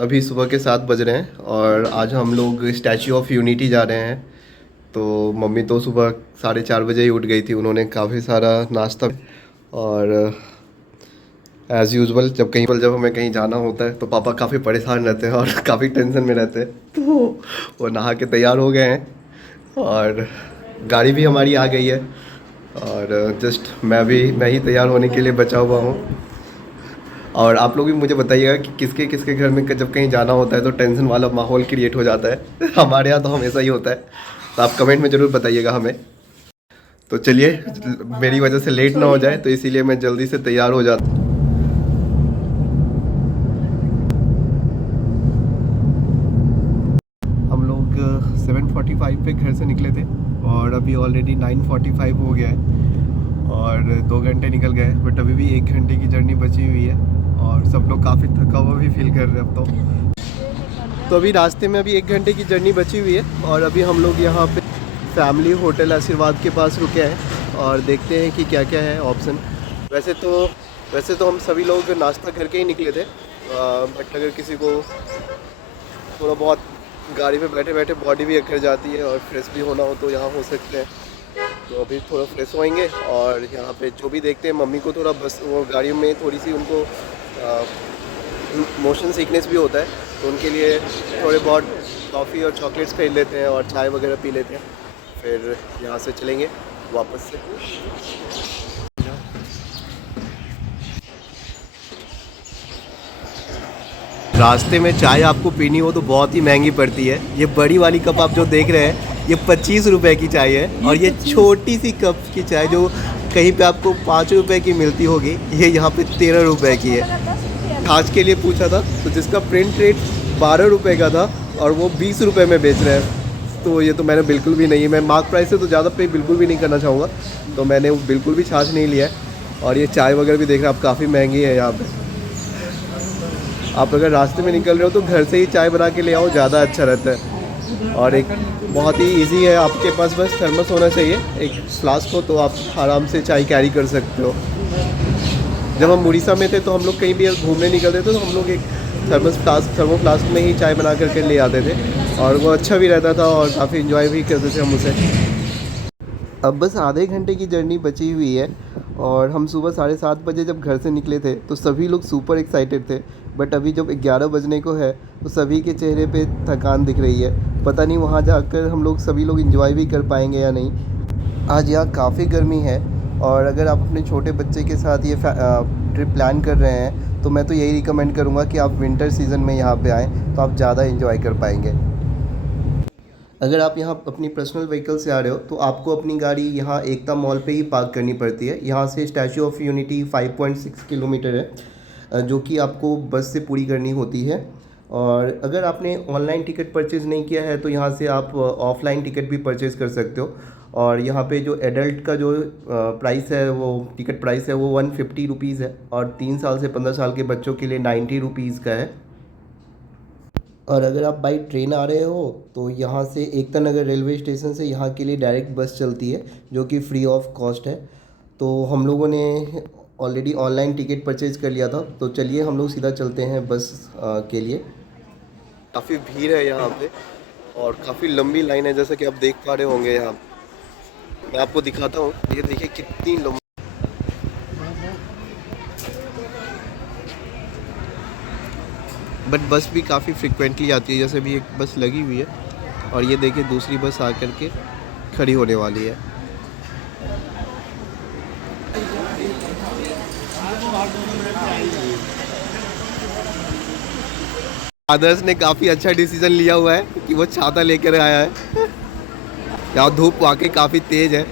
अभी सुबह के 7 बज रहे हैं और आज हम लोग स्टैचू ऑफ यूनिटी जा रहे हैं। तो मम्मी तो सुबह 4:30 बजे ही उठ गई थी, उन्होंने काफ़ी सारा नाश्ता और एज़ यूजुअल जब हमें कहीं जाना होता है तो पापा काफ़ी परेशान रहते हैं और काफ़ी टेंशन में रहते हैं। तो वो नहा के तैयार हो गए हैं और गाड़ी भी हमारी आ गई है और जस्ट मैं ही तैयार होने के लिए बचा हुआ हूँ। और आप लोग भी मुझे बताइएगा कि किसके किसके घर में जब कहीं जाना होता है तो टेंशन वाला माहौल क्रिएट हो जाता है। हमारे यहाँ तो हमेशा ही होता है, तो आप कमेंट में ज़रूर बताइएगा हमें। तो चलिए, मेरी वजह से लेट ना हो जाए तो इसीलिए मैं जल्दी से तैयार हो जाता। हम लोग 7:45 पे घर से निकले थे और अभी ऑलरेडी 9:45 हो गया है और 2 घंटे निकल गए, बट अभी भी 1 घंटे की जर्नी बची हुई है और सब लोग काफ़ी थका हुआ भी फील कर रहे हैं अब तो अभी रास्ते में अभी 1 घंटे की जर्नी बची हुई है और अभी हम लोग यहाँ पे फैमिली होटल आशीर्वाद के पास रुके हैं और देखते हैं कि क्या क्या है ऑप्शन। वैसे तो हम सभी लोग नाश्ता करके ही निकले थे, बट अगर किसी को थोड़ा बहुत गाड़ी में बैठे बैठे बॉडी भी अखर जाती है और फ्रेश भी होना हो तो यहाँ हो सकते हैं। तो अभी थोड़ा फ्रेश होएंगे और यहाँ पे जो भी देखते हैं, मम्मी को थोड़ा बस वो गाड़ियों में थोड़ी सी उनको मोशन सिकनेस भी होता है, तो उनके लिए थोड़े बहुत टॉफ़ी और चॉकलेट्स खरीद लेते हैं और चाय वगैरह पी लेते हैं, फिर यहाँ से चलेंगे वापस से। रास्ते में चाय आपको पीनी हो तो बहुत ही महंगी पड़ती है। ये बड़ी वाली कप आप जो देख रहे हैं ये 25 रुपए की चाय है और ये छोटी सी कप की चाय जो कहीं पे आपको 5 रुपए की मिलती होगी, ये यहाँ पे 13 रुपए की है। छाछ के लिए पूछा था तो जिसका प्रिंट रेट 12 रुपए का था और वो 20 रुपए में बेच रहे हैं, तो ये तो मैंने बिल्कुल भी नहीं, मैं मार्क प्राइस से तो ज़्यादा पे बिल्कुल भी नहीं करना चाहूँगा, तो मैंने बिल्कुल भी छाछ नहीं लिया है। और ये चाय वगैरह भी देख रहे हैं आप, काफ़ी महंगी है यहाँ पे। आप अगर रास्ते में निकल रहे हो तो घर से ही चाय बना के ले आओ, ज़्यादा अच्छा रहता है। और एक बहुत ही इजी है, आपके पास बस थर्मस होना चाहिए, एक फ्लास्क हो तो आप आराम से चाय कैरी कर सकते हो। जब हम उड़ीसा में थे तो हम लोग कहीं भी घूमने निकलते थे तो हम लोग एक थर्मो फ्लास्क में ही चाय बना करके ले आते थे और वो अच्छा भी रहता था और काफ़ी इन्जॉय भी करते थे हम उसे। अब बस आधे घंटे की जर्नी बची हुई है और हम सुबह 7:30 बजे जब घर से निकले थे तो सभी लोग सुपर एक्साइटेड थे, बट अभी जब 11 बजने को है तो सभी के चेहरे पे थकान दिख रही है। पता नहीं वहाँ जाकर हम लोग सभी लोग एंजॉय भी कर पाएंगे या नहीं। आज यहाँ काफ़ी गर्मी है और अगर आप अपने छोटे बच्चे के साथ ये ट्रिप प्लान कर रहे हैं तो मैं तो यही रिकमेंड करूँगा कि आप विंटर सीज़न में यहाँ पे आएँ तो आप ज़्यादा एंजॉय कर पाएंगे। अगर आप यहाँ अपनी पर्सनल व्हीकल से आ रहे हो तो आपको अपनी गाड़ी यहाँ एकता मॉल पे ही पार्क करनी पड़ती है। यहाँ से स्टैचू ऑफ यूनिटी 5.6 किलोमीटर है, जो कि आपको बस से पूरी करनी होती है। और अगर आपने ऑनलाइन टिकट परचेज़ नहीं किया है तो यहाँ से आप ऑफ़लाइन टिकट भी परचेज़ कर सकते हो। और यहाँ पे जो एडल्ट का जो प्राइस है, वो टिकट प्राइस है वो 150 रुपीज़ है और 3 साल से 15 साल के बच्चों के लिए 90 रुपीज़ का है। और अगर आप बाई ट्रेन आ रहे हो तो यहाँ से एकता नगर रेलवे स्टेशन से यहाँ के लिए डायरेक्ट बस चलती है जो कि फ्री ऑफ कॉस्ट है। तो हम लोगों ने ऑलरेडी ऑनलाइन टिकट परचेज़ कर लिया था, तो चलिए हम लोग सीधा चलते हैं बस के लिए। काफ़ी भीड़ है यहाँ पे और काफ़ी लंबी लाइन है, जैसा कि आप देख पा रहे होंगे। यहाँ मैं आपको दिखाता हूँ, ये देखिए कितनी लंबी। बट बस भी काफ़ी फ्रिक्वेंटली आती है, जैसे भी एक बस लगी हुई है और ये देखिए दूसरी बस आकर के खड़ी होने वाली है। आदर्श ने काफ़ी अच्छा डिसीजन लिया हुआ है कि वो छाता लेकर आया है। यहाँ धूप वाकई काफ़ी तेज़ है।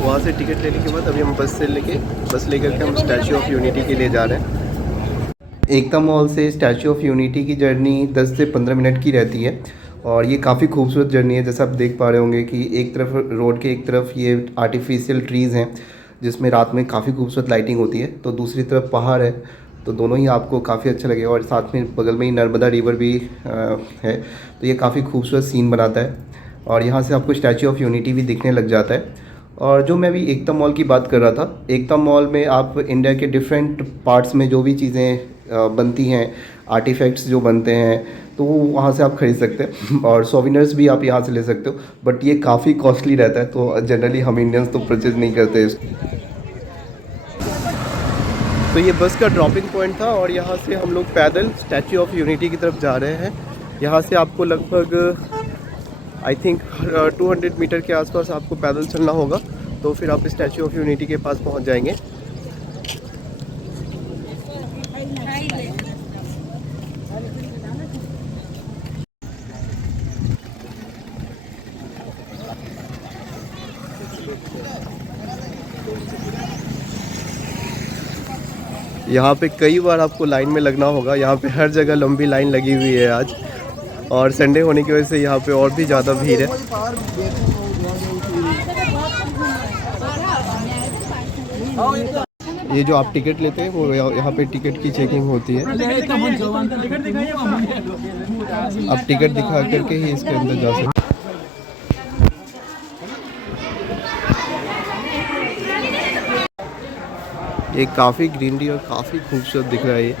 वहाँ से टिकट लेने के बाद अभी हम बस लेकर के हम स्टैचू ऑफ यूनिटी के लिए जा रहे हैं। एकता मॉल से स्टैचू ऑफ यूनिटी की जर्नी 10 से 15 मिनट की रहती है और ये काफ़ी खूबसूरत जर्नी है। जैसा आप देख पा रहे होंगे कि एक तरफ रोड के एक तरफ ये आर्टिफिशियल ट्रीज़ हैं जिसमें रात में काफ़ी खूबसूरत लाइटिंग होती है, तो दूसरी तरफ पहाड़ है, तो दोनों ही आपको काफ़ी अच्छा लगेगा। और साथ में बगल में ही नर्मदा रिवर भी है, तो ये काफ़ी खूबसूरत सीन बनाता है। और यहाँ से आपको स्टैचू ऑफ यूनिटी भी दिखने लग जाता है और जो मैं अभी एकता मॉल की बात कर रहा था, एकता मॉल में आप इंडिया के डिफरेंट पार्ट्स में जो भी चीज़ें बनती हैं, आर्टिफैक्ट्स जो बनते हैं, तो वो वहाँ से आप खरीद सकते हैं और सोविनर्स भी आप यहाँ से ले सकते हो। बट ये काफ़ी कॉस्टली रहता है, तो जनरली हम इंडियंस तो परचेज़ नहीं करते इसको। तो ये बस का ड्रॉपिंग पॉइंट था और यहाँ से हम लोग पैदल स्टैच्यू ऑफ यूनिटी की तरफ जा रहे हैं। यहाँ से आपको लगभग आई थिंक 200 मीटर के आसपास आपको पैदल चलना होगा, तो फिर आप स्टैच्यू ऑफ यूनिटी के पास पहुँच जाएंगे। यहाँ पे कई बार आपको लाइन में लगना होगा, यहाँ पे हर जगह लंबी लाइन लगी हुई है आज, और संडे होने की वजह से यहाँ पे और भी ज़्यादा भीड़ है। ये जो आप टिकट लेते हैं वो यहाँ पे टिकट की चेकिंग होती है। आप टिकट दिखा करके ही इसके अंदर जा सकते हैं। ये काफ़ी ग्रीनरी और काफ़ी खूबसूरत दिख रहा है ये।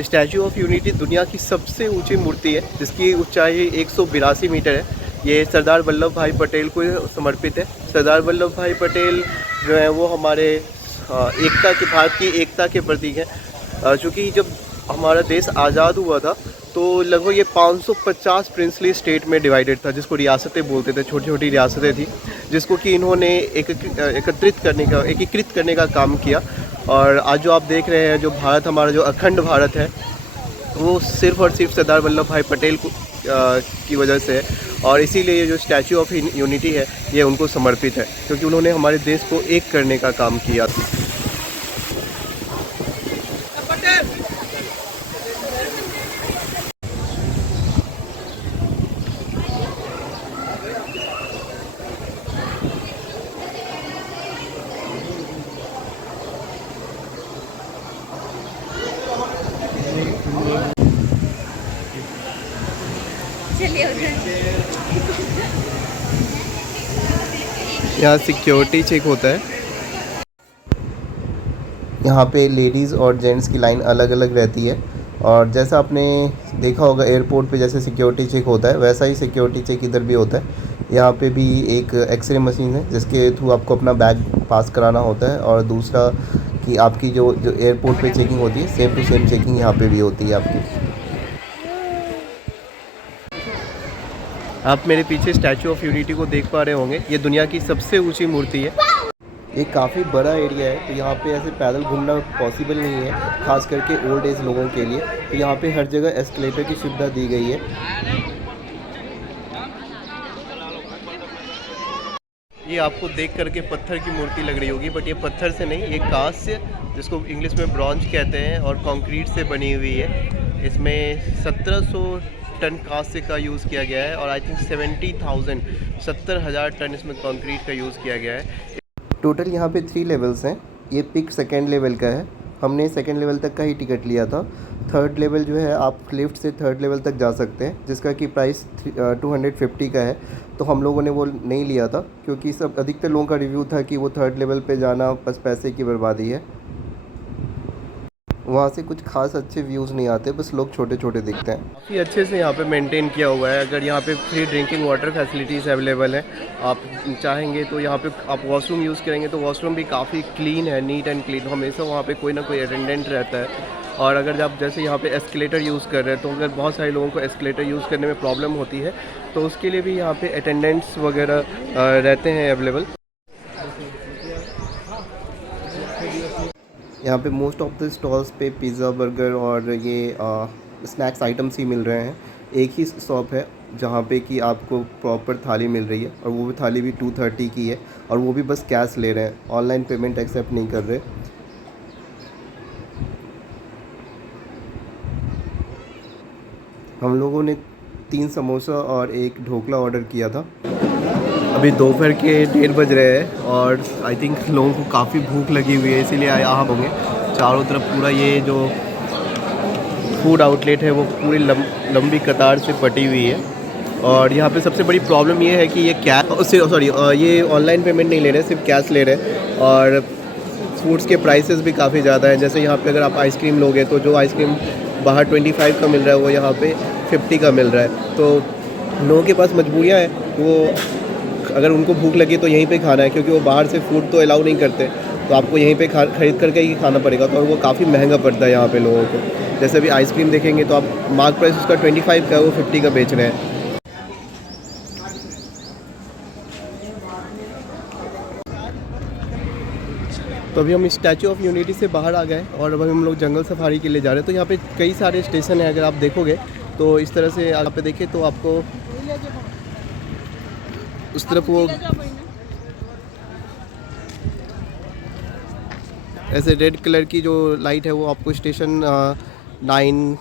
स्टैचू ऑफ यूनिटी दुनिया की सबसे ऊंची मूर्ति है, जिसकी ऊंचाई 182 मीटर है। ये सरदार वल्लभ भाई पटेल को समर्पित है। सरदार वल्लभ भाई पटेल जो है वो हमारे एकता के, भारत की एकता के प्रतीक हैं। चूँकि जब हमारा देश आज़ाद हुआ था तो लगभग ये 550 प्रिंसली स्टेट में डिवाइडेड था, जिसको रियासतें बोलते थे, छोटी छोटी रियासतें थी, जिसको कि इन्होंने एकीकृत करने का काम किया। और आज जो आप देख रहे हैं, जो भारत हमारा जो अखंड भारत है, वो सिर्फ़ और सिर्फ सरदार वल्लभ भाई पटेल को की वजह से है। और इसीलिए ये जो स्टैचू ऑफ यूनिटी है ये उनको समर्पित है, क्योंकि उन्होंने हमारे देश को एक करने का काम किया था। यहाँ सिक्योरिटी चेक होता है। यहाँ पे लेडीज़ और जेंट्स की लाइन अलग अलग रहती है, और जैसा आपने देखा होगा एयरपोर्ट पे जैसे सिक्योरिटी चेक होता है, वैसा ही सिक्योरिटी चेक इधर भी होता है। यहाँ पे भी एक एक्सरे मशीन है जिसके थ्रू आपको अपना बैग पास कराना होता है, और दूसरा कि आपकी जो एयरपोर्ट पे चेकिंग होती है, सेम टू सेम चेकिंग यहाँ पे भी होती है आपकी। आप मेरे पीछे स्टैचू ऑफ यूनिटी को देख पा रहे होंगे, ये दुनिया की सबसे ऊंची मूर्ति है। ये काफ़ी बड़ा एरिया है, तो यहाँ पे ऐसे पैदल घूमना पॉसिबल नहीं है, खास करके ओल्ड एज लोगों के लिए। तो यहाँ पे हर जगह एस्केलेटर की सुविधा दी गई है। ये आपको देख करके पत्थर की मूर्ति लग रही होगी, बट ये पत्थर से नहीं, ये कांस्य, जिसको इंग्लिश में ब्रॉन्ज कहते हैं, और कंक्रीट से बनी हुई है। इसमें 1700 टन कांस्य का यूज़ किया गया है, और आई थिंक 70,000 टन इसमें कंक्रीट का यूज़ किया गया है। टोटल यहाँ पे 3 लेवल्स हैं। ये पिक सेकेंड लेवल का है, हमने सेकेंड लेवल तक का ही टिकट लिया था। थर्ड लेवल जो है, आप लिफ्ट से थर्ड लेवल तक जा सकते हैं, जिसका कि प्राइस 250 का है। तो हम लोगों ने वो नहीं लिया था, क्योंकि सब अधिकतर लोगों का रिव्यू था कि वो थर्ड लेवल पे जाना बस पैसे की बर्बादी है। वहाँ से कुछ खास अच्छे व्यूज़ नहीं आते, बस लोग छोटे छोटे दिखते हैं। काफ़ी अच्छे से यहाँ पे मेंटेन किया हुआ है। अगर यहाँ पे free drinking water facilities available है, आप चाहेंगे तो यहाँ पे आप वॉशरूम यूज़ करेंगे तो वॉशरूम भी काफ़ी क्लीन है, नीट एंड क्लीन। हमेशा वहाँ पे कोई ना कोई अटेंडेंट रहता है। और अगर आप जैसे यहाँ पे एस्केलेटर यूज़ कर रहे हैं, तो अगर बहुत सारे लोगों को एस्केलेटर यूज़ करने में प्रॉब्लम होती है, तो उसके लिए भी यहाँ पे अटेंडेंट्स वगैरह रहते हैं अवेलेबल। यहाँ पे मोस्ट ऑफ द स्टॉल्स पे पिज़्ज़ा, बर्गर और ये स्नैक्स आइटम्स ही मिल रहे हैं। एक ही शॉप है जहाँ पे कि आपको प्रॉपर थाली मिल रही है, और वो भी थाली भी 230 की है, और वो भी बस कैश ले रहे हैं, ऑनलाइन पेमेंट एक्सेप्ट नहीं कर रहे। हम लोगों ने 3 समोसा और 1 ढोकला ऑर्डर किया था। अभी दोपहर के 1:30 बज रहे हैं, और आई थिंक लोगों को काफ़ी भूख लगी हुई है, इसीलिए यहाँ होंगे। चारों तरफ पूरा ये जो फूड आउटलेट है वो पूरी लंबी कतार से पटी हुई है। और यहाँ पे सबसे बड़ी प्रॉब्लम ये है कि ये ये ऑनलाइन पेमेंट नहीं ले रहे, सिर्फ कैश ले रहे हैं। और फूड्स के प्राइसेस भी काफ़ी ज़्यादा हैं। जैसे यहाँ पे अगर आप आइसक्रीम लोगे तो जो आइसक्रीम बाहर 25 का मिल रहा है वो यहाँ पे 50 का मिल रहा है। तो लोगों के पास मजबूरियाँ हैं, वो अगर उनको भूख लगी तो यहीं पे खाना है, क्योंकि वो बाहर से फूड तो अलाउ नहीं करते, तो आपको यहीं पे खरीद करके ही खाना पड़ेगा। तो वो काफ़ी महंगा पड़ता है यहाँ पे लोगों को। जैसे अभी आइसक्रीम देखेंगे तो आप मार्क प्राइस उसका 25 का है, वो 50 का बेच रहे हैं। तो अभी हम स्टैचू ऑफ यूनिटी से बाहर आ गए और अब हम लोग जंगल सफारी के लिए जा रहे हैं। तो यहाँ पे कई सारे स्टेशन हैं, अगर आप देखोगे तो इस तरह से आप पे देखें तो आपको उस तरफ वो ऐसे रेड कलर की जो लाइट है वो आपको स्टेशन 9,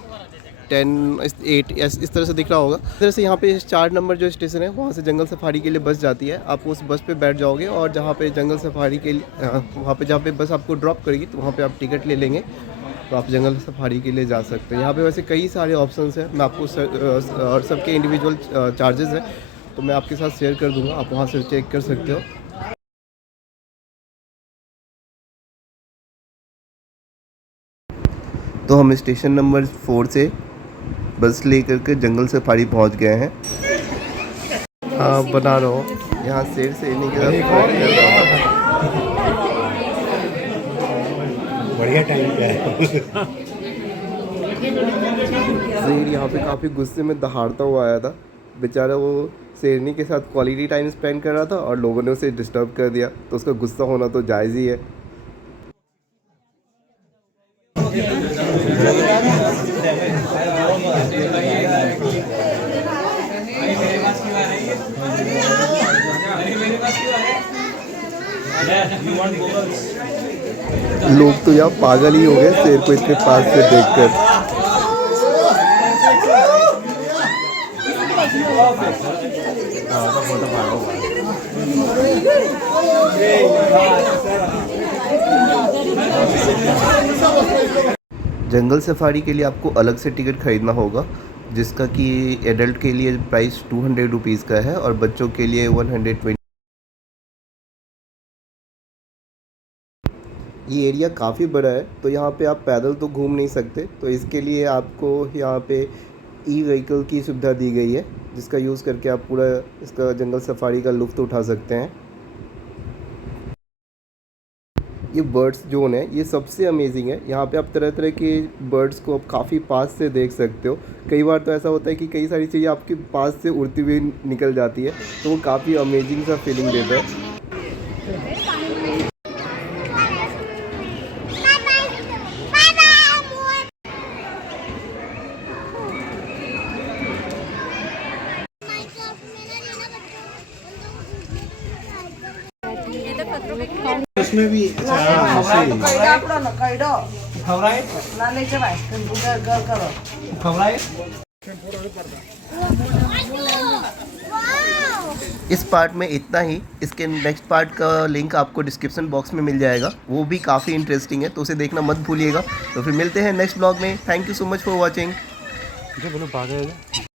10, 8 इस तरह से दिख रहा होगा। इस तरह से यहाँ पे 4 नंबर जो स्टेशन है वहाँ से जंगल सफारी के लिए बस जाती है। आप उस बस पे बैठ जाओगे और जहाँ पे जंगल सफारी के लिए वहाँ पे जहाँ पे बस आपको ड्रॉप करेगी तो वहाँ पे आप टिकट ले लेंगे, तो आप जंगल सफारी के लिए जा सकते हैं। यहाँ पे वैसे कई सारे ऑप्शंस हैं, मैं आपको और सबके इंडिविजुअल चार्जेस हैं तो मैं आपके साथ शेयर कर दूँगा, आप वहाँ से चेक कर सकते हो। तो हम स्टेशन नंबर 4 से बस लेकर के जंगल सफारी पहुंच गए हैं। हाँ बना रहा हूँ, यहाँ शेर शेरनी के साथ कर रहा हूँ। बढ़िया टाइम पे है। शेर यहाँ पे काफ़ी गुस्से में दहाड़ता हुआ आया था। बेचारा वो शेरनी के साथ क्वालिटी टाइम स्पेंड कर रहा था और लोगों ने उसे डिस्टर्ब कर दिया, तो उसका गुस्सा होना तो जायज़ ही है। लोग तो यहाँ पागल ही हो गए शेर को इतने पास से देखकर। जंगल सफारी के लिए आपको अलग से टिकट खरीदना होगा, जिसका कि एडल्ट के लिए प्राइस 200 रुपीज़ का है और बच्चों के लिए 120। ये एरिया काफ़ी बड़ा है, तो यहाँ पे आप पैदल तो घूम नहीं सकते, तो इसके लिए आपको यहाँ पे ई व्हीकल की सुविधा दी गई है, जिसका यूज़ करके आप पूरा इसका जंगल सफारी का लुत्फ़ उठा सकते हैं। ये बर्ड्स जोन है, ये सबसे अमेजिंग है। यहाँ पे आप तरह तरह के बर्ड्स को आप काफ़ी पास से देख सकते हो। कई बार तो ऐसा होता है कि कई सारी चीज़ें आपके पास से उड़ती हुई निकल जाती है, तो वो काफ़ी अमेजिंग सा फीलिंग देता है। इसमें भी इस पार्ट में इतना ही। इसके नेक्स्ट पार्ट का लिंक आपको डिस्क्रिप्शन बॉक्स में मिल जाएगा, वो भी काफ़ी इंटरेस्टिंग है, तो उसे देखना मत भूलिएगा। तो फिर मिलते हैं नेक्स्ट ब्लॉग में। Thank you so much for watching.